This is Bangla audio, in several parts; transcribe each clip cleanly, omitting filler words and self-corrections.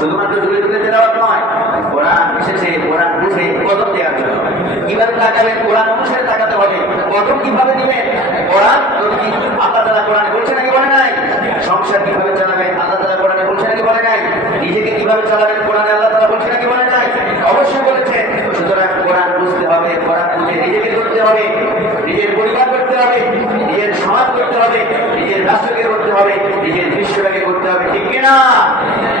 শুধুমাত্র দূরে দূরে তেলাওয়াত নয়, কোরআন বিশেষে কোরআন বুঝে কদম দেওয়ার জন্য। কিভাবে তাকাবেন? কোরআন অনুসারে তাকাতে হবে। কদম কিভাবে দিবেন? কোরআন আল্লাহ তাআলা কোরআনে বলছে নাকি বলে নাই? সংসার কিভাবে চালাবেন? আল্লাহ তাআলা কোরআনে বলছে নাকি বলে নাই? নিজেকে কিভাবে চালাবেন? কোরআনে আল্লাহ তাআলা বলছে নাকি বলে নাই? অবশ্যই বলেছে। সুতরাং কোরআন বুঝতে হবে, কোরআন বুঝে নিজেকে করতে হবে, নিজের পরিবার করতে হবে, নিজের সমাজ করতে হবে, নিজের রাষ্ট্রকে করতে হবে, নিজের বিশ্বটাকে করতে হবে। ঠিক কিনা?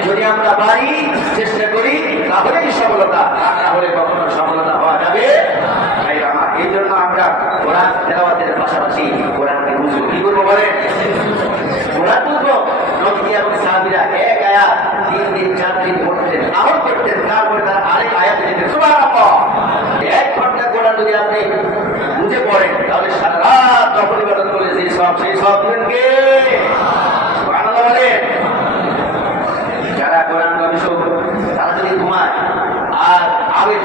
যদি আমরা পারি, চেষ্টা করি, তাহলেই সফলতা, আর না হলে কখনো সফলতা হওয়া যাবে। এই জন্য আমরা কোরআন তেলাওয়াতের পাশাপাশি কোরআনকে বুঝবো। কি করবো বলেন? কোরআন বুঝবো। নবী এবং সাহাবীরা এক আয়াত 3 দিন 4 দিন পড়তেন, আমল করতেন, তারপরে তারা আরেক আয়াতে যেতেন। সুবহানাল্লাহ। 1 ঘন্টা কোরআন যদি আপনি বুঝে পড়েন, তাহলে সারা রাত যখন ইবাদত করে সেই সব দিবেন কে? সুবহানাল্লাহ বলেন। যারা কোরআন গবেষক তারা যদি ঘুমায় আর আবেগ